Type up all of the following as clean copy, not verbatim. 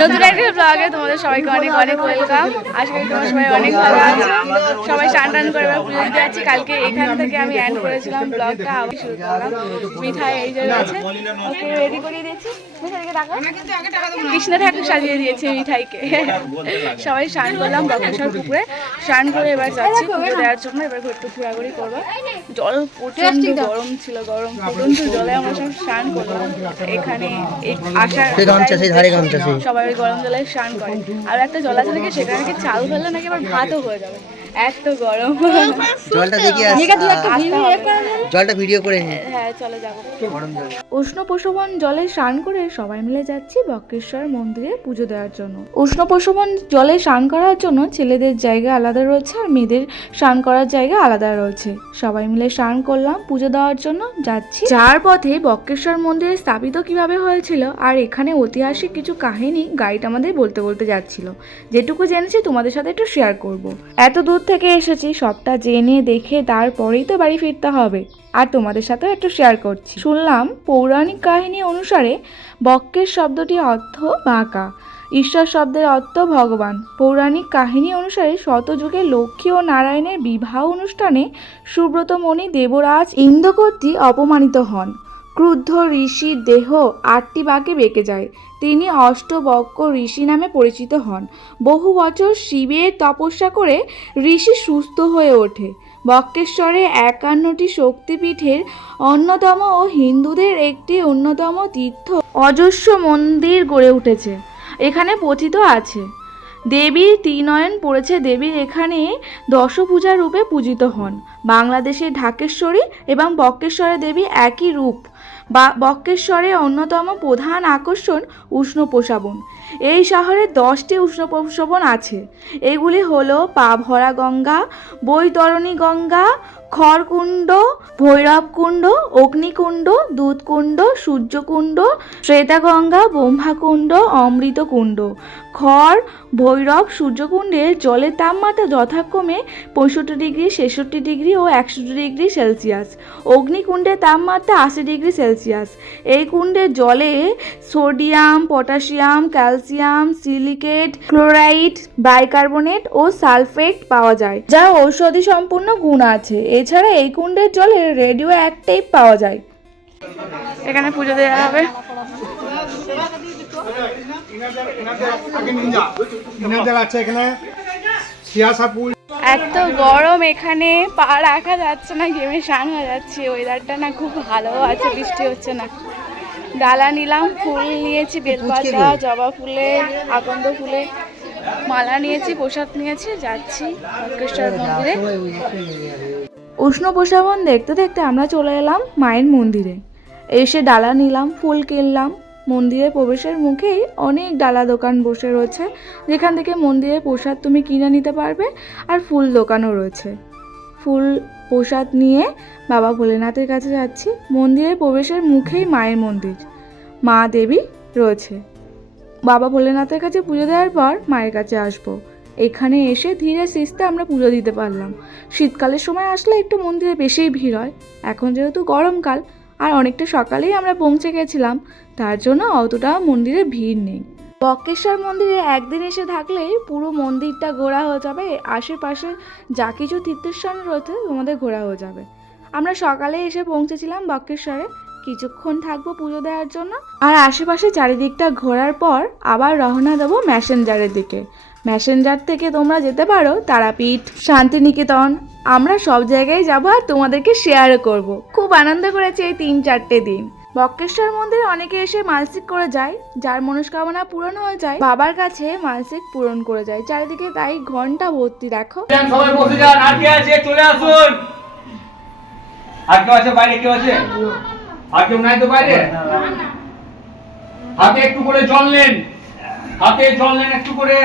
নতুন একটা ব্লগে তোমাদের সবাইকে অনেক অনেক ওয়েলকাম। আশা করি তোমরা সবাই অনেক ভালো আছো। সবাই স্নান টান করে পুজো দিতে যাচ্ছি। কালকে এখান থেকে আমি এন্ড করেছিলাম ব্লগটা, আবার শুরু করলাম। মিঠাই এই যে রয়েছে, ওকে রেডি করিয়ে দিয়েছি। কৃষ্ণ ঠাকুর সাজিয়ে দিয়েছে মিঠাইকে। সবাই স্নান করলাম বক্রেশ্বর পুকুরে। স্নান করে এবার যাচ্ছি পুজো দেওয়ার জন্য। এবার একটু ঘোরাঘুরি করবো। জল প্রচন্ড গরম ছিল, গরম ফুটন্ত জলে আমরা সব স্নান করলাম। এখানে আসার সবাই ওই গরম জলে স্নান করে। আর একটা জল আছে নাকি, সেখানে নাকি চাল ফেললে নাকি আবার ভাতও হয়ে যাবে, এত গরম। জলটা দেখি, জলটা ভিডিও করে। হ্যাঁ চলে যাবো। উষ্ণ প্রশোভন জলে স্নান করে সবাই মিলে যাচ্ছি বক্রেশ্বর মন্দিরে পুজো দেওয়ার জন্য। উষ্ণ প্রশোভন জলে স্নান করার জন্য ছেলেদের জায়গা আলাদা রয়েছে আর মেয়েদের স্নান করার জায়গা আলাদা রয়েছে। সবাই মিলে স্নান করলাম, পুজো দেওয়ার জন্য যাচ্ছি। যার পথে বক্রেশ্বর মন্দিরে স্থাপিত কিভাবে হয়েছিল আর এখানে ঐতিহাসিক কিছু কাহিনী গাইড আমাদের বলতে বলতে যাচ্ছিল। যেটুকু জেনেছি তোমাদের সাথে একটু শেয়ার করব। এত দূর থেকে এসেছি, সবটা জেনে দেখে তারপরেই তো বাড়ি ফিরতে হবে, আর তোমাদের সাথেও একটু শেয়ার করছি। শুনলাম পৌরাণিক কাহিনী অনুসারে বক্রের শব্দটির অর্থ বাঁকা, ঈশ্বর শব্দের অর্থ ভগবান। পৌরাণিক কাহিনী অনুসারে শতযুগে লক্ষ্মী ও নারায়ণের বিবাহ অনুষ্ঠানে সুব্রত মণি দেবরাজ ইন্দ্র কর্তৃক অপমানিত হন। ক্রুদ্ধ ঋষির দেহ 8টি বাঁকে বেঁকে যায়। তিনি অষ্টবক্র ঋষি নামে পরিচিত হন। বহু বছর শিবের তপস্যা করে ঋষি সুস্থ হয়ে ওঠে। বক্রেশ্বরে 51টি শক্তিপীঠের অন্যতম ও হিন্দুদের একটি অন্যতম তীর্থ অজস্র মন্দির গড়ে উঠেছে। এখানে পতিত আছে। দেবীর ত্রিনয়ন পড়েছে। দেবীর এখানে দশভুজা রূপে পূজিত হন। বাংলাদেশের ঢাকেশ্বরী এবং বক্রেশ্বরের দেবী একই রূপ। বক্রেশ্বরের অন্যতম প্রধান আকর্ষণ উষ্ণ প্রসাবন। এই শহরে 10টি উষ্ণ প্রসাবন আছে। এগুলি হলো পাভরা গঙ্গা, বৈতরণী গঙ্গা, খড়কুণ্ড, ভৈরবকুণ্ড, অগ্নিকুণ্ড, দুধকুণ্ড, সূর্যকুণ্ড, শ্বেতাগঙ্গা, ব্রহ্মাকুণ্ড, অমৃতকুণ্ড। খড়, ভৈরব, সূর্যকুণ্ডের জলের তাপমাত্রা যথাক্রমে 65 ডিগ্রি, 66 ডিগ্রি ও 100 ডিগ্রি সেলসিয়াস। অগ্নিকুণ্ডের তাপমাত্রা 80 ডিগ্রি সেলসিয়াস। এই কুণ্ডের জলে sodium, potassium, calcium, silicate, chloride, bicarbonate ও সালফেট পাওয়া যায়, যা ঔষধি সম্পূর্ণ গুণ আছে। এছাড়া এই কুণ্ডের জলে রেডিও অ্যাক্টিভ পাওয়া যায়। এখানে পুজো দেওয়া হবে। এত গরম, এখানে পা রাখা যাচ্ছে না, ঘেমে স্নান হয়ে যাচ্ছে। ওয়েদারটা না খুব ভালো আছে, বৃষ্টি হচ্ছে না। ডালা নিলাম, ফুল নিয়েছি, বেলপাতা, জবা ফুলের, আকন্দ ফুলের মালা নিয়েছি, প্রসাদ নিয়েছি, যাচ্ছি বক্রেশ্বর মন্দিরে। উষ্ণ প্রসাবন দেখতে দেখতে আমরা চলে এলাম মায়ের মন্দিরে। এসে ডালা নিলাম, ফুল কিনলাম। মন্দিরের প্রবেশের মুখেই অনেক ডালা দোকান বসে রয়েছে, যেখান থেকে মন্দিরের প্রসাদ তুমি কিনে নিতে পারবে। আর ফুল দোকানও রয়েছে। ফুল প্রসাদ নিয়ে বাবা ভোলেনাথের কাছে যাচ্ছি। মন্দিরের প্রবেশের মুখেই মায়ের মন্দির, মা দেবী রয়েছে। বাবা ভোলেনাথের কাছে পুজো দেওয়ার পর মায়ের কাছে আসবো। এখানে এসে ধীরে সিস্তে আমরা পুজো দিতে পারলাম। শীতকালের সময় আসলে একটু মন্দিরে বেশিই ভিড় হয়। এখন যেহেতু গরমকাল আর অনেকটা সকালেই আমরা পৌঁছে গেছিলাম, তার জন্য অতটা মন্দিরে ভিড় নেই। বক্রেশ্বর মন্দিরে একদিন এসে থাকলেই পুরো মন্দিরটা ঘোরা হয়ে যাবে। আশেপাশে যা কিছু তীর্থস্থান রয়েছে তোমাদের ঘোরা হয়ে যাবে। আমরা সকালে এসে পৌঁছেছিলাম বক্রেশ্বরে। কিছুক্ষণ থাকবো পুজো দেওয়ার জন্য, আর আশেপাশে চারিদিকটা ঘোরার পর আবার রওনা দেবো ম্যাসেঞ্জারের দিকে। ম্যাসেঞ্জার থেকে তোমরা যেতে পারো তারাপীঠ, শান্তিনিকেতন। আমরা সব জায়গায় যাবো আর তোমাদেরকে শেয়ারও করব। খুব আনন্দ করেছি এই 3-4টে দিন। বক্রেশ্বর মন্দিরে অনেকে এসে মানসিক করে যায়, যার মনস্কামনা পূরণ হয়ে যায় বাবার কাছে মানসিক পূরণ করে যায়। চারিদিকে তাই ঘন্টা ভর্তি। দেখো সবাই বসে যান, আর কে আছে চলে আসুন। আর কেউ আছে বাইরে? কেউ আছে? আর কেউ নাই তো বাইরে? হাতে একটু করে জল নেন, হাতে জল নেন একটু করে।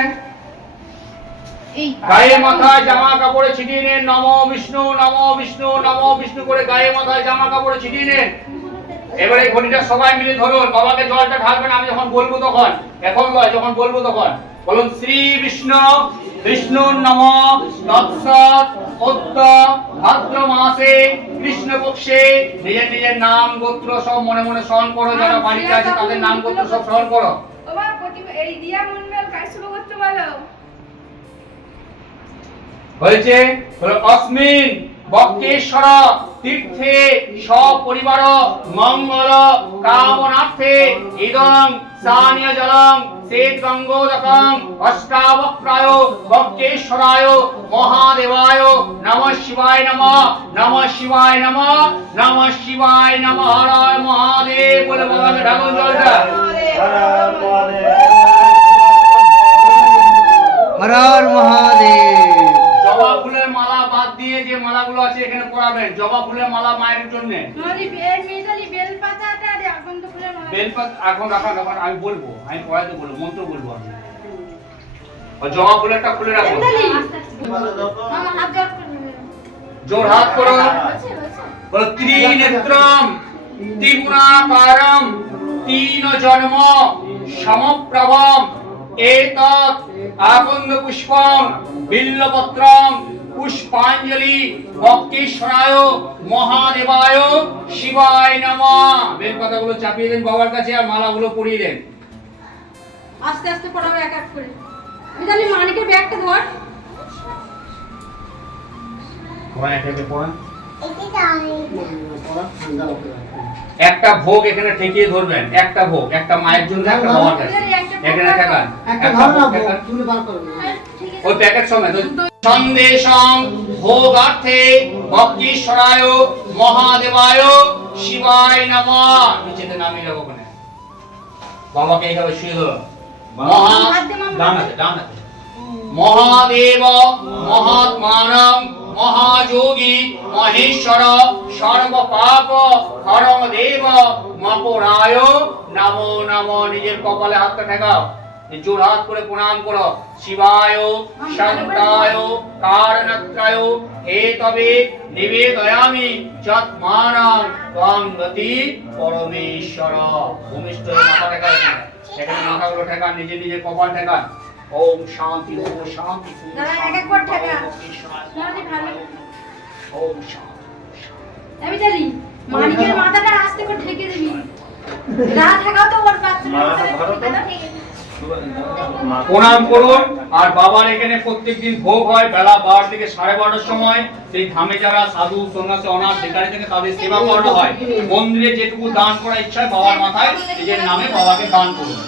গায়ে মাথায় জামা কাপড়ে ছিটিয়ে নেন নমো বিষ্ণু, নমো বিষ্ণু, নমো বিষ্ণু করে গায়ে মাথায় জামা কাপড়ে ছিটিয়ে নেন। এবারে ঘটিটা সবাই মিলে ধরুন, বাবাকে জলটা ঢালবেন আমি যখন বলবো তখন, এখন নয়, যখন বলবো তখন বলুন শ্রী বিষ্ণু বিষ্ণু নমঃ তৎসৎ অদ্য ভাদ্র মাসে কৃষ্ণ পক্ষে। নিজের নিজের নাম গোত্র সব মনে মনে স্মরণ করো। যারা বাড়িতে আছে তাদের নাম গোত্র সব স্মরণ করো। হয়েছে হলো অস্মিন বক্রেশ্বর তীর্থে সপরিবার মঙ্গল কামনার্থে ইদং স্থানীয় জলং শ্বেত গঙ্গোদকং অষ্টাবক্রায় বক্রেশ্বরায় মহাদেবায় নমঃ শিবায় নমঃ নমঃ শিবায় নমঃ নমঃ শিবায় নমঃ হর হর মহাদেব বলে বাবাকে ঢাকুন জলটা হর হর মহাদেব। জবা ফুলের মালা বাদ দিয়ে যে মালাগুলো আছে এখানে পরাবেন। জবা ফুলের মালা মায়ের জন্য বেলপাতা এখন রাখান আমি বলবো, আমি পড়াতে বলবো, মন্ত্র বলবো আমি। জবা ফুলেরটা খুলে রাখো, জোর হাত করো, বলো ত্রিনেত্রম ত্রিগুণাকারম তিন জন্ম সমপ্রভম এতৎ আকন্দ পুষ্পম বিল্লপত্রম পুষ্পাঞ্জলি বক্রেশ্বরায় মহাদেবায় শিবায় নমঃ। বেলপাতাগুলো চাপিয়ে দেন বাবার কাছে আর মালাগুলো পরিয়ে দেন। আস্তে আস্তে পড়াবে এক এক করে। মিতালি মানিকের ব্যাগটা ধর। কোন একে পড়ান? একটা ভোগ এখানে ঠেকিয়ে ধরবেন, একটা ভোগ, একটা মায়ের জন্য একটা বাবার কাছে এখানে ঠেকান, একটা ভোগ ঠেকান ওই প্যাকেট সমেত। সন্দেশং ভোগার্থে বক্রেশ্বরায় মহাদেবায় শিবায় নমঃ। নিচেতে নামিয়ে রাখো ওখানে, বাবাকে এইভাবে শুয়ে ধরো। মহাদেব মহাত্মানং মহাযোগী মহেশ্বর সর্ব পাপ হরং দেব মকরায় নমো নমো। নিজের কপালে হাতটা ঠেকাও, জোর হাত করে প্রণাম করো। শিবায় শান্তায় কারণত্রায় হে তবে নিবেদয়ামি যৎমানং ত্বং গতি পরমেশ্বর। ভূমিষ্ঠ মাথা ঠেকান, এখানে মাথাগুলো ঠেকান, নিজে নিজের কপাল ঠেকান। ওম শান্তি ওম শান্তি এক এক করে ঠেকা। ওম শান্তি। মিতালি মানিকের মাথাটা আস্তে করে ঠেকে দিবি। রাত ঠেকাও তো ওর বাচ্চাটা ঠেকে দাও। প্রণাম করুন। আর বাবার এখানে প্রত্যেকদিন ভোগ হয় বেলা 12 থেকে 12:30 সময়। সেই ধামে যারা সাধু সন্ন্যাসী অনাথ ভিখারি থেকে তাদের সেবা করানো হয়। মন্দিরে যেটুকু দান করার ইচ্ছা বাবার মাথায় নিজের নামে বাবাকে দান করুন।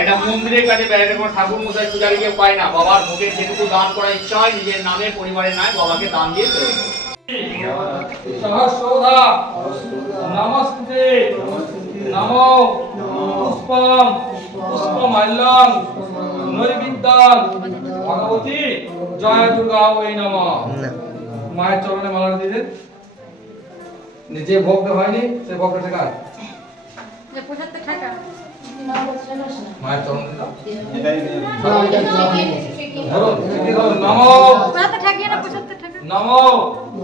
এটা মন্দিরের কাছে বাইরে কোনো ঠাকুর মশাই পূজারীকে পায় না। বাবার ভোগের যেটুকু দান করার ইচ্ছা হয় নিজের নামে পরিবারের নামে বাবাকে দান দিয়ে চলে যাবে। সহস্রধা নমস্তে নমো পুষ্পম পুষ্পমাল্যং নৈবেদ্যং ভগবতী জয় দুর্গা ওই নমঃ। মায়ের চরণে মালা দিয়ে দেন। নিজে ভোগটা হয়নি সে ভোগটা ঠেকা যে পোশাকটা ঠেকা। মায়ের চরণ দিলাম ধরুন নমো পোশাকটা ঠেকিয়ে না, পোশাকটা ঠেকা। নমো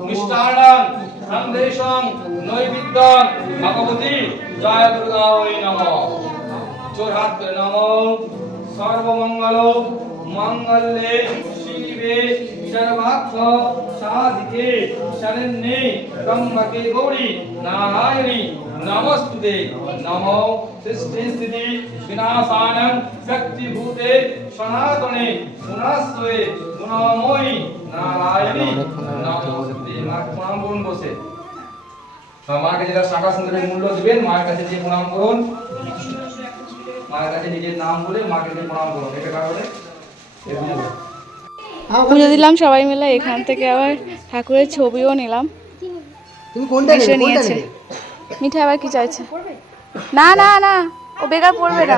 মিষ্টান্নং সন্দেশং নৈবেদ্যং ভগবতী জয় দুর্গা ওই নমঃ। জোর হাত করে নমো সর্বমঙ্গল মঙ্গলে শিবে সর্বার্থ সাধিকে শরণ্যে ত্র্যম্বকে গৌরী নারায়ণী নমস্তুতে। নমো সৃষ্টি স্থিতি বিনাশানং শক্তিভূতে সনাতনে গুণাশ্রয়ে গুণময়ী নারায়ণী নমস্তুতে। মাকে প্রণাম করুন বসে। মাকে যেটা শাখা সুন্দরের মূল্য দিবেন মায়ের কাছে যে প্রণাম করুন। মায়ের কাছে নিজের নাম বলে মাকে যে প্রণাম করুন। এটা কারণে পুজো দিলাম সবাই মিলে। এখান থেকে আবার ঠাকুরের ছবিও নিলাম। তুমি কোনটা মিশে নেবে? কোনটা নিয়েছে। নেবে? মিঠা আবার কি চাইছে? না না না, ও বেকার পড়বে না।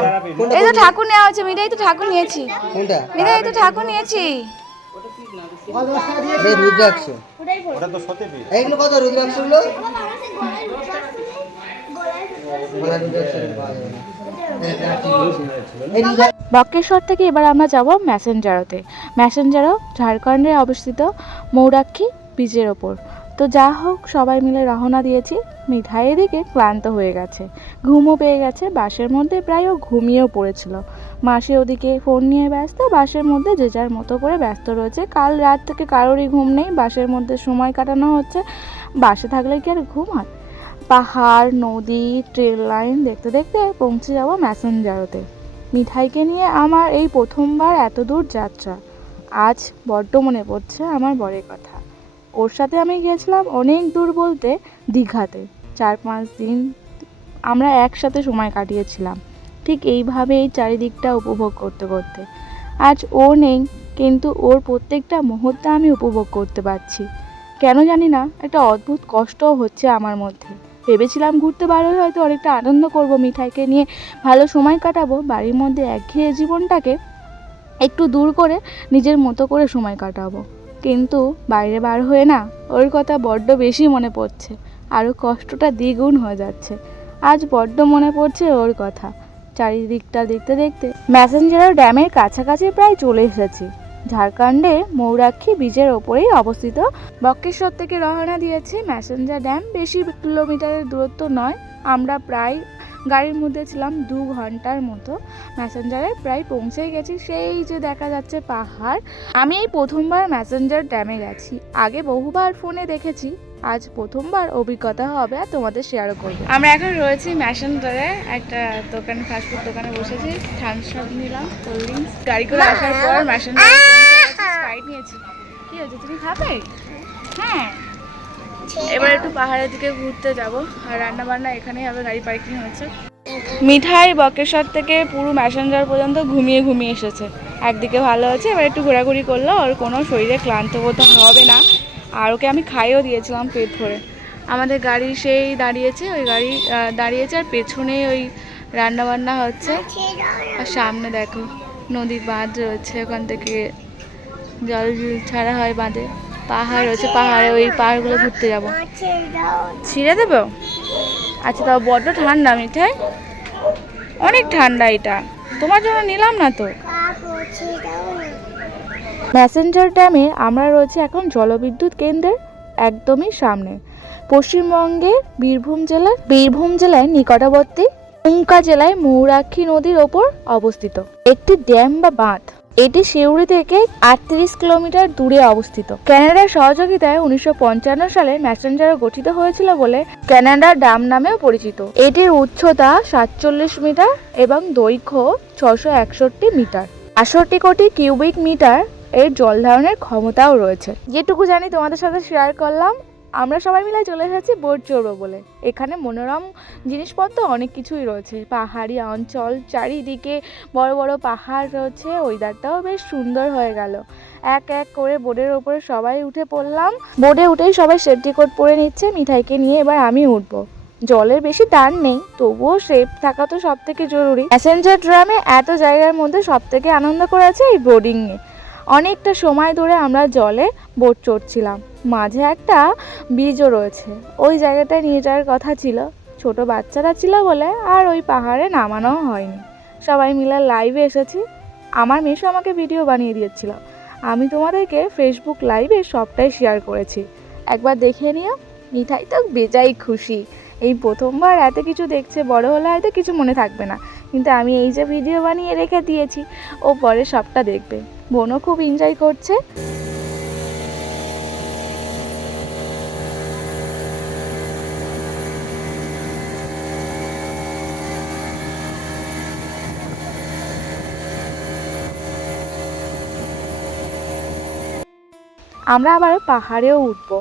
এই তো ঠাকুর নেওয়া হচ্ছে। মিঠাই তো ঠাকুর নিয়েছি। কোনটা? মিঠাই তো ঠাকুর নিয়েছি। এই রুদ্রাক্ষ। এইগুলো কত রুদ্রাক্ষগুলো? বক্রেশ্বর থেকে এবার আমরা যাব ম্যাসেঞ্জারোতে। ম্যাসেঞ্জারো ঝাড়খণ্ডে অবস্থিত মৌরাক্ষী বীজের ওপর। তো যা হোক সবাই মিলে রওনা দিয়েছি। মিঠাই এদিকে ক্লান্ত হয়ে গেছে, ঘুমও পেয়ে গেছে। বাসের মধ্যে প্রায় ও ঘুমিয়েও পড়েছিল। মাসি ওদিকে ফোন নিয়ে ব্যস্ত, বাসের মধ্যে যে যার মতো করে ব্যস্ত রয়েছে। কাল রাত থেকে কারোরই ঘুম নেই, বাসের মধ্যে সময় কাটানো হচ্ছে। বাসে থাকলে কি আর ঘুম হয়? পাহাড়, নদী, ট্রেন লাইন দেখতে দেখতে পৌঁছে যাব ম্যাসেঞ্জারোতে। মিঠাইকে নিয়ে আমার এই প্রথমবার এত দূর যাত্রা। আজ বড্ড মনে পড়ছে আমার বরের কথা। ওর সাথে আমি গিয়েছিলাম অনেক দূর বলতে দীঘাতে। 4-5 দিন আমরা একসাথে সময় কাটিয়েছিলাম, ঠিক এইভাবে এই চারিদিকটা উপভোগ করতে করতে। আজ ও নেই, কিন্তু ওর প্রত্যেকটা মুহূর্ত আমি উপভোগ করতে পারছি। কেন জানি না, একটা অদ্ভুত কষ্টও হচ্ছে আমার মধ্যে। ভেবেছিলাম ঘুরতে বার হয়ে হয়তো অনেকটা আনন্দ করব, মিঠাইকে নিয়ে ভালো সময় কাটাবো, বাড়ির মধ্যে একঘেয়ে জীবনটাকে একটু দূর করে নিজের মতো করে সময় কাটাবো। কিন্তু বাইরে বার হয়ে না, ওর কথা বড্ড বেশি মনে পড়ছে, আরও কষ্টটা দ্বিগুণ হয়ে যাচ্ছে। আজ বড্ড মনে পড়ছে ওর কথা। চারিদিকটা দেখতে দেখতে ম্যাসেঞ্জার ড্যামের কাছাকাছি প্রায় চলে এসেছি। ঝাড়খণ্ডে ময়ূরাক্ষী ব্রিজের ওপরেই অবস্থিত। বক্রেশ্বর থেকে রওনা দিয়েছি ম্যাসেঞ্জার ড্যাম। বেশি কিলোমিটারের দূরত্ব নয়, আমরা প্রায় গাড়ির মধ্যে ছিলাম 2 ঘন্টার মতো। ম্যাসেঞ্জারে প্রায় পৌঁছেই গেছি। সেই যে দেখা যাচ্ছে পাহাড়। আমি এই প্রথমবার ম্যাসেঞ্জার ড্যামে গেছি, আগে বহুবার ফোনে দেখেছি, আজ প্রথমবার অভিজ্ঞতা হবে আর তোমাদের শেয়ারও করবো। আমরা এখন রয়েছি ম্যাসেঞ্জারে, একটা দোকানে, ফাস্টফুড দোকানে বসেছি। থামস আপ নিলাম, কোল্ড ড্রিঙ্কস। গাড়ি করে আসার পর ম্যাসেঞ্জারে স্প্রাইট নিয়েছি। কি হয়েছে, তুমি খাবে? হ্যাঁ, এবার একটু পাহাড়ের দিকে ঘুরতে যাব, আর রান্না বান্না এখানেই হবে, গাড়ি পার্কিং হচ্ছে। মিঠাই বক্রেশ্বর থেকে পুরো ম্যাসেঞ্জার পর্যন্ত ঘুমিয়ে ঘুমিয়ে এসেছে। একদিকে ভালো হচ্ছে, এবার একটু ঘোরাঘুরি করলো, ওর কোনো শরীরে ক্লান্ত বোধ হবে না। আর ওকে আমি খাইয়েও দিয়েছিলাম পেট ভরে। আমাদের গাড়ি সেই দাঁড়িয়েছে, ওই গাড়ি দাঁড়িয়েছে, আর পেছনে ওই রান্না বান্না হচ্ছে। আর সামনে দেখো নদীর বাঁধ রয়েছে, ওখান থেকে জল ছাড়া হয় বাঁধে। পাহাড় রয়েছে, পাহাড়ে ওই পাহাড়গুলো ঘুরতে যাব। ছিঁড়ে দেবো? আচ্ছা, তাও বড্ড ঠান্ডা মিঠাই, অনেক ঠান্ডা। এটা তোমার জন্য নিলাম না তো। ম্যাসেঞ্জার ড্যামে আমরা রয়েছে এখন জলবিদ্যুৎ কেন্দ্রের একদমই সামনে। পশ্চিমবঙ্গের বীরভূম জেলায় নিকটবর্তী উমকা জেলায় ময়ূরাক্ষী নদীর ওপর অবস্থিত একটি ড্যাম বা বাঁধ। এটি সিউড়ি থেকে 38 কিলোমিটার দূরে অবস্থিত। কানাডার সহযোগিতায় 1955 সালে ম্যাসেঞ্জার গঠিত হয়েছিল বলে কানাডা ড্যাম নামেও পরিচিত। এটির উচ্চতা 47 মিটার এবং দৈর্ঘ্য 661 মিটার। 68 কোটি কিউবিক মিটার এর জল ধারণের ক্ষমতাও রয়েছে। যেটুকু জানি তোমাদের সাথে শেয়ার করলাম। আমরা সবাই মিলে চলে এসেছি বোট চড়বো বলে। এখানে মনোরম জিনিসপত্র অনেক কিছুই রয়েছে। পাহাড়ি অঞ্চল, চারিদিকে বড় বড় পাহাড় রয়েছে, ওয়েদারটাও বেশ সুন্দর হয়ে গেল। এক এক করে বোটের ওপরে সবাই উঠে পড়লাম। বোটে উঠেই সবাই সেফটি কোট পরে নিচ্ছে। মিঠাইকে নিয়ে এবার আমি উঠবো। জলের বেশি টান নেই, তবুও সেফ থাকা তো সব থেকে জরুরি। ম্যাসেঞ্জার ড্যামে এত জায়গার মধ্যে সব থেকে আনন্দ করেছে এই বোটিংয়ে। অনেকটা সময় ধরে আমরা জলে বোট চড়ছিলাম। মাঝে একটা ব্রিজও রয়েছে, ওই জায়গাটায় নিয়ে যাওয়ার কথা ছিল, ছোট বাচ্চারা ছিল বলে আর ওই পাহাড়ে নামানো হয়নি। সবাই মিলে লাইভে এসেছি। আমার মেশো আমাকে ভিডিও বানিয়ে দিয়েছিল, আমি তোমাদেরকে ফেসবুক লাইভে সবটাই শেয়ার করেছি, একবার দেখে নিও। মিঠাই তো বেজাই খুশি, এই প্রথমবার এত কিছু দেখছে। বড় হলে হয়তো কিছু মনে থাকবে না, কিন্তু আমি এই যে ভিডিও বানিয়ে রেখে দিয়েছি, ও পরে সবটা দেখবে। বোনও খুব এনজয় করছে। আমরা আবার পাহাড়েও উঠবো।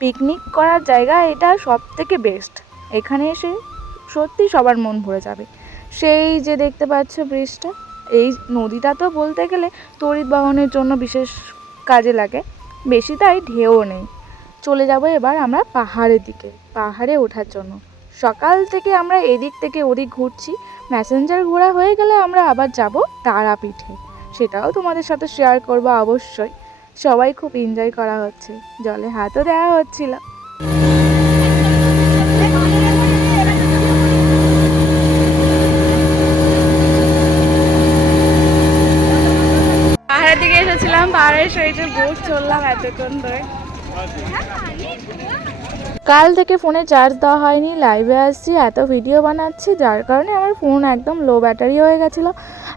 পিকনিক করার জায়গা এটা সব থেকে বেস্ট। এখানে এসে সত্যি সবার মন ভরে যাবে। সেই যে দেখতে পাচ্ছ ব্রিজটা, এই নদীটা তো বলতে গেলে তড়িৎ বাহনের জন্য বিশেষ কাজে লাগে, বেশি তাই ঢেউ নেই। চলে যাব এবার আমরা পাহাড়ের দিকে, পাহাড়ে ওঠার জন্য। সকাল থেকে আমরা এদিক থেকে ওদিক ঘুরছি। ম্যাসেঞ্জার ঘোরা হয়ে গেলে আমরা আবার যাব তারাপীঠে, সেটাও তোমাদের সাথে শেয়ার করবো অবশ্যই। সবাই খুব এনজয় করা হচ্ছে, জলে হাতও দেওয়া হচ্ছিল। পাহাড়ের দিকে এসেছিলাম, পাহাড়ের সাইডে বোট চললাম এতক্ষণ ধরে। কাল থেকে ফোনে চার্জ দেওয়া হয়নি, লাইভে আসছি, এত ভিডিও বানাচ্ছি, যার কারণে আমার ফোন একদম লো ব্যাটারি হয়ে গেছিলো।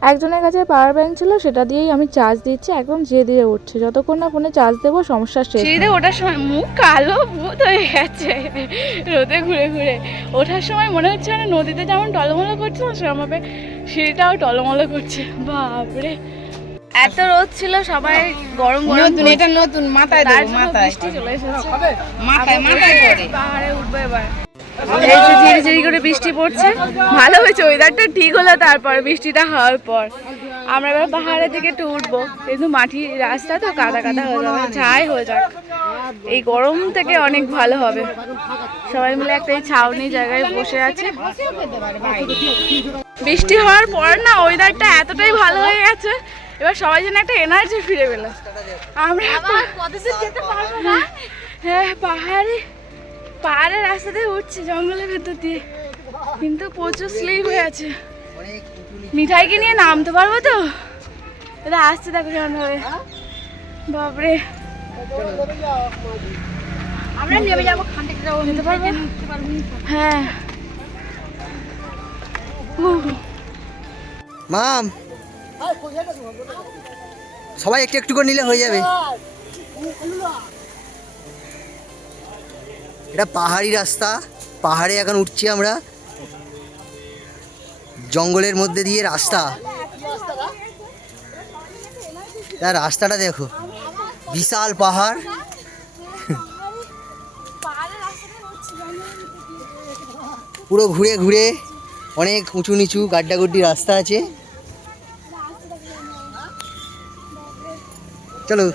একজনের কাছে পাওয়ার ব্যাংক ছিল, সেটা দিয়েই আমি চার্জ দিচ্ছি। একদম ধীরে ধীরে উঠছে, যতক্ষণ না ফোনে চার্জ দেবো সমস্যা শেষ। সিঁড়িতে ওঠার সময় মুখ কালো ভূত হয়ে গেছে রোদে ঘুরে ঘুরে। ওঠার সময় মনে হচ্ছে না নদীতে যেমন টলমলো করছে না সেরকমভাবে সিঁড়িটাও টলমলো করছে। বাপরে এত রোদ ছিল, সবাই গরম গরম। এটা নতুন মাথায় দেবো, মাথায় বৃষ্টি চলে এসেছে, মাথায় মাথায় করে পাহাড়ে উঠবো এবার। এই যে ঝিরি ঝিরি করে বৃষ্টি পড়ছে, ভালো হয়েছে ওয়েদারটা ঠিক হলো। তারপর বৃষ্টিটা হওয়ার পর আমরা এবার পাহাড়ের দিকে একটু উঠবো, কিন্তু মাটি রাস্তা তো কাদা কাদা হয়ে যাবে, যাই হয়ে যাক এই গরম থেকে অনেক ভালো হবে। সবাই মিলে একটা এই ছাউনি জায়গায় বসে আছে। বৃষ্টি হওয়ার পর না ওয়েদারটা এতটাই ভালো হয়ে গেছে, এবার সবাই যেন একটা এনার্জি ফিরে পেল। আমরা যেতে পারবো না, হ্যাঁ পাহাড়ের রাস্তা দিয়ে উঠছি জঙ্গলের ভেতর দিয়ে, কিন্তু প্রচুর স্লিপ হয়ে আছে। মিঠাইকে নিয়ে নামতে পারবো তো? এটা আসছে দেখো কেমন হবে। বাপরে আমরা নেমে যাবো, খান থেকে যাবো, নিতে পারবো? হ্যাঁ মাম, সবাই একটু একটু করে নিলে হয়ে যাবে। এটা পাহাড়ি রাস্তা, পাহাড়ে এখন উঠছি আমরা, জঙ্গলের মধ্যে দিয়ে রাস্তা। তার রাস্তাটা দেখো, বিশাল পাহাড়। পুরো ঘুরে ঘুরে অনেক উঁচু নিচু গাড্ডাগুড্ডি রাস্তা আছে। চলো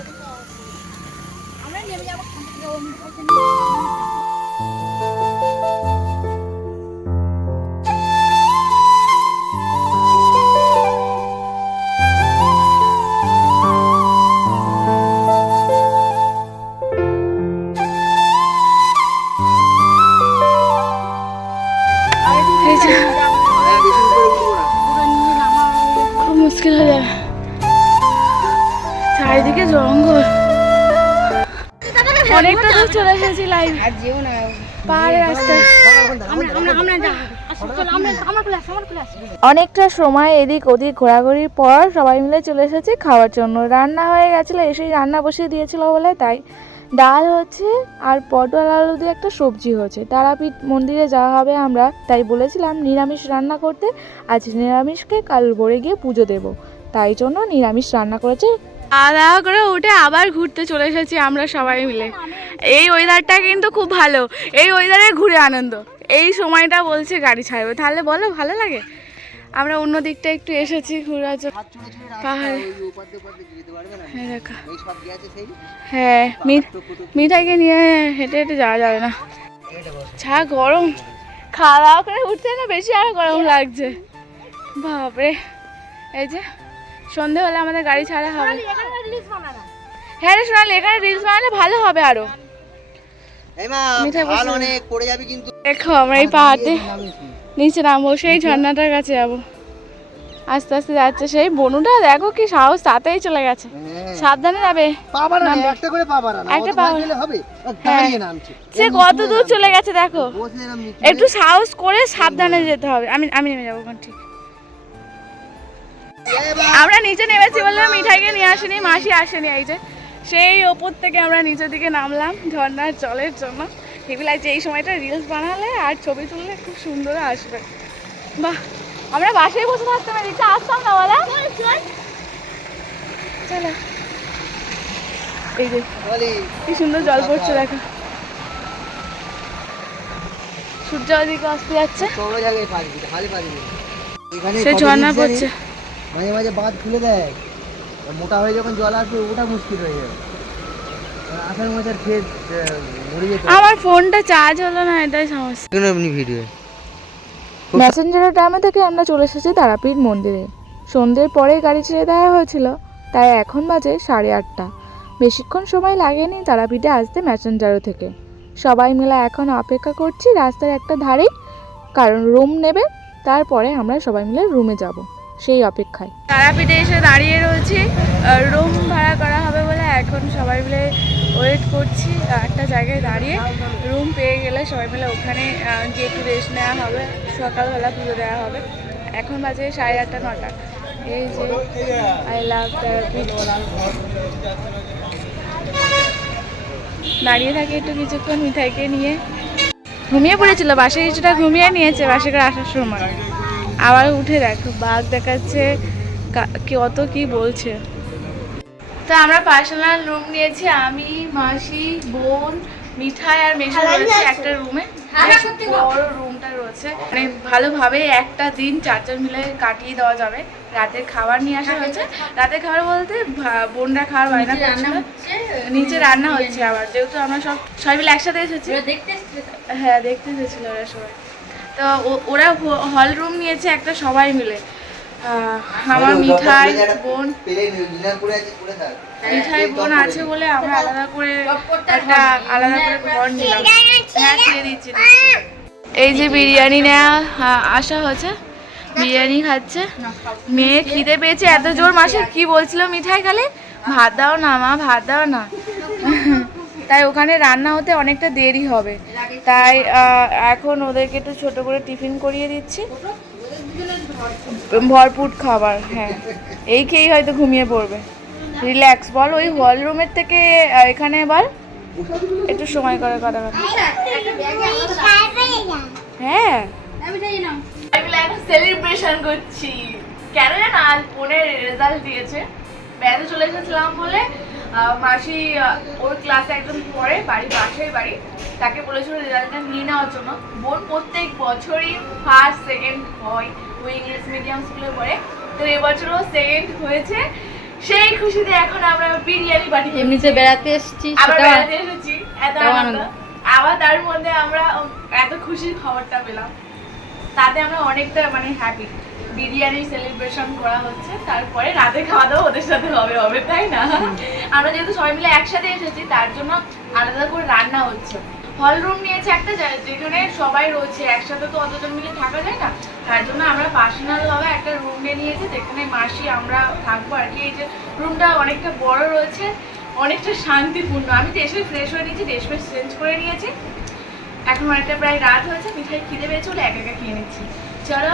খুব মুশকিল হয়ে যাবে, চারিদিকে জঙ্গল। অনেকটা দূর চলে এসেছি লাইভ আর যেও না পাহাড়ের রাস্তায়। অনেকটা সময় এদিক ওদিক ঘোরাঘুরির পর সবাই মিলে চলে এসেছি খাওয়ার জন্য। রান্না হয়ে গেছিলো, এসেই রান্না বসিয়ে দিয়েছিল বলে তাই ডাল হচ্ছে আর পটল আলু দিয়ে একটা সবজি হচ্ছে। তারাপীঠ মন্দিরে যাওয়া হবে আমরা, তাই বলেছিলাম নিরামিষ রান্না করতে। আজ নিরামিষকে কাল ভোরে গিয়ে পুজো দেব, তাই জন্য নিরামিষ রান্না করেছে। খাওয়া দাওয়া করে উঠে আবার ঘুরতে চলে এসেছি আমরা সবাই মিলে। এই ওয়েদারটা কিন্তু খুব ভালো, এই ওয়েদারে ঘুরে আনন্দ। এই সময়টা বলছে গাড়ি ছাড়বে, তাহলে বলো ভালো লাগে। আমরা অন্য দিকটা একটু এসেছি ঘোরার জন্য পাহাড়ে। হ্যাঁ দেখো, হ্যাঁ মিঠাইকে নিয়ে হেঁটে হেঁটে যাওয়া যাবে না, যা গরম। খাওয়া দাওয়া করে উঠতে না বেশি আর গরম লাগছে। বাপরে, এই যে সন্ধে হলে আমাদের গাড়ি ছাড়া হবে। হ্যাঁ রে সোনালি, এখানে রিলস বানালে ভালো হবে আরো। দেখো আমরা এই পাহাড়ে নিচে নামবো, সেই ঝর্ণাটার কাছে যাবো। আস্তে আস্তে যাচ্ছে, সেই বনুটা দেখো কি সাহস, তাতেই চলে গেছে। সাবধানে যাবে, সে কত দূর চলে গেছে দেখো। একটু সাহস করে সাবধানে যেতে হবে। আমি নেমে যাবো ঠিক। আমরা নিচে নেমেছি বললাম, মিঠাইকে নিয়ে আসেনি, মাসি আসেনি। এই যে সেই ওপর থেকে আমরা নিচের দিকে নামলাম ঝর্ণার জলের জন্য। হেভি লাগছে, এই সময়টা রিলস বানালে আর ছবি তুললে খুব সুন্দর আসবে। বাহ, আমরা বাসায় বসে থাকতাম, এদিকে আসতাম না বলা। চলো, এই যে কি সুন্দর জল পড়ছে দেখো, সূর্য ওদিকে আসতে যাচ্ছে, সে ঝর্ণা পড়ছে। মাঝে মাঝে বাঁধ খুলে দেয়, মোটা হয়ে যখন জল আসবে ওটা মুশকিল হয়ে যাবে। আসার মধ্যে খেয়ে মরে যেতে। আমার ফোনটা চার্জ হলো না, এটাই সমস্যা। এমনি ভিডিও মেসেঞ্জারের ড্যামে থেকে আমরা চলে এসেছি তারাপীঠ মন্দিরে। সন্ধ্যের পরেই গাড়ি ছেড়ে দেওয়া হয়েছিল, তাই এখন বাজে 8:30। বেশিক্ষণ সময় লাগেনি তারাপীঠে আসতে মেসেঞ্জারো থেকে। সবাই মিলে এখন অপেক্ষা করছি রাস্তার একটা ধারেই, কারণ রুম নেবে, তারপরে আমরা সবাই মিলে রুমে যাব, সেই অপেক্ষায়। তারাপীঠে এসে দাঁড়িয়ে রয়েছি, রুম ভাড়া করা হবে বলে এখন সবাই মিলে ওয়েট করছি। একটা জায়গায় দাঁড়িয়ে রুম পেয়ে গেলে সবাই মিলে ওখানে গিয়ে একটু রেস্ট নেওয়া হবে, সকালবেলা পুজো দেওয়া হবে। এখন বাজে 8:30-9টা, এই যে আই লাভ তারাপীঠ। দাঁড়িয়ে থাকে একটু কিছুক্ষণ মিঠাইকে নিয়ে। ঘুমিয়ে পড়েছিল, বাসে কিছুটা ঘুমিয়ে নিয়েছে বাসে করে আসার সময়। আবার উঠে দেখো বাঘ দেখাচ্ছে, কত কি বলছে। তো আমরা পার্সোনাল রুম নিয়েছি, আমি, মাসি, বোন, মিঠাই আর মেশো রয়েছে একটা রুমে। বড় রুমটা রয়েছে, মানে ভালোভাবে একটা দিন 4 জন মিলে কাটিয়ে দেওয়া যাবে। রাতের খাবার নিয়ে আসা হয়েছে। রাতের খাবার বলতে বোনরা খাওয়ার বায়না করছিল, নিচে রান্না হচ্ছে। আবার যেহেতু আমরা সবাই মিলে একসাথে এসেছি, হ্যাঁ দেখতে এসেছিল ওরা সবাই। তো ওরা হল রুম নিয়েছে একটা সবাই মিলে। আমার মিঠাই বোন আছে বলে আমরা আলাদা করে ঘর নিলাম। হ্যাঁ ছেড়ে দিচ্ছি। এই যে বিরিয়ানি নেওয়া আসা হচ্ছে, বিরিয়ানি খাচ্ছে। মেয়ে খিদে পেয়েছে এত জোর। মাসে কি বলছিল মিঠাই খালে, ভাত দাও না মা, ভাত দাও না। তাই ওখানে রান্না হতে অনেকটা দেরি হবে, তাই এখন ওদেরকে একটু ছোট করে টিফিন করিয়ে দিচ্ছি, ভরপুর খাবার। হ্যাঁ এই খেয়েই হয়তো ঘুমিয়ে পড়বে। রিল্যাক্স বল, ওই হল রুমের থেকে এখানে বল একটু সময় করে কথা বল। হ্যাঁ আমি এখন সেলিব্রেশন করছি, কেন জানো আজ বোনের রেজাল্ট দিয়েছে। বেড়াতে চলে এসেছিলাম বলে মাসি ওর ক্লাসে একজন পড়ে, পাশের বাড়ি, তাকে বলেছিল রেজাল্টটা নিয়ে নেওয়ার জন্য। বোন প্রত্যেক বছরই ফার্স্ট সেকেন্ড হয়, ওই ইংলিশ মিডিয়াম স্কুলে পড়ে। তো এবছরও সেকেন্ড হয়েছে। সেই খুশিতে এখন আমরা বিরিয়ানি পার্টি এমনিতে বেড়াতে এসেছি, আবার বেড়াতে এসেছি, এত আনন্দ। আবার তার মধ্যে আমরা এত খুশির খবরটা পেলাম, তাতে আমরা অনেকটা মানে হ্যাপি। বিরিয়ানি সেলিব্রেশন করা হচ্ছে, তারপরে রাতে খাওয়া দাওয়া ওদের সাথে হবে তাই না? আমরা যেহেতু সবাই মিলে একসাথে এসেছি তার জন্য আলাদা করে রান্না হচ্ছে। হল রুম নিয়েছে একটা, যেখানে সবাই রয়েছে একসাথে, তো অতজন মিলে থাকা যায় না। তার জন্য আমরা পার্সোনাল ভাবে একটা রুম নিয়েছি, যেখানে মাসি আমরা থাকবো আর কি। এই যে রুমটা অনেকটা বড় রয়েছে, অনেকটা শান্তিপূর্ণ। আমি তো এসে ফ্রেশ হয়ে নিয়েছি, ড্রেস ফ্রেস চেঞ্জ করে নিয়েছি। এখন অনেকটা প্রায় রাত হয়েছে, মিঠাই খিদে পেয়েছে বলে একা একা খেয়ে নিচ্ছি। চলো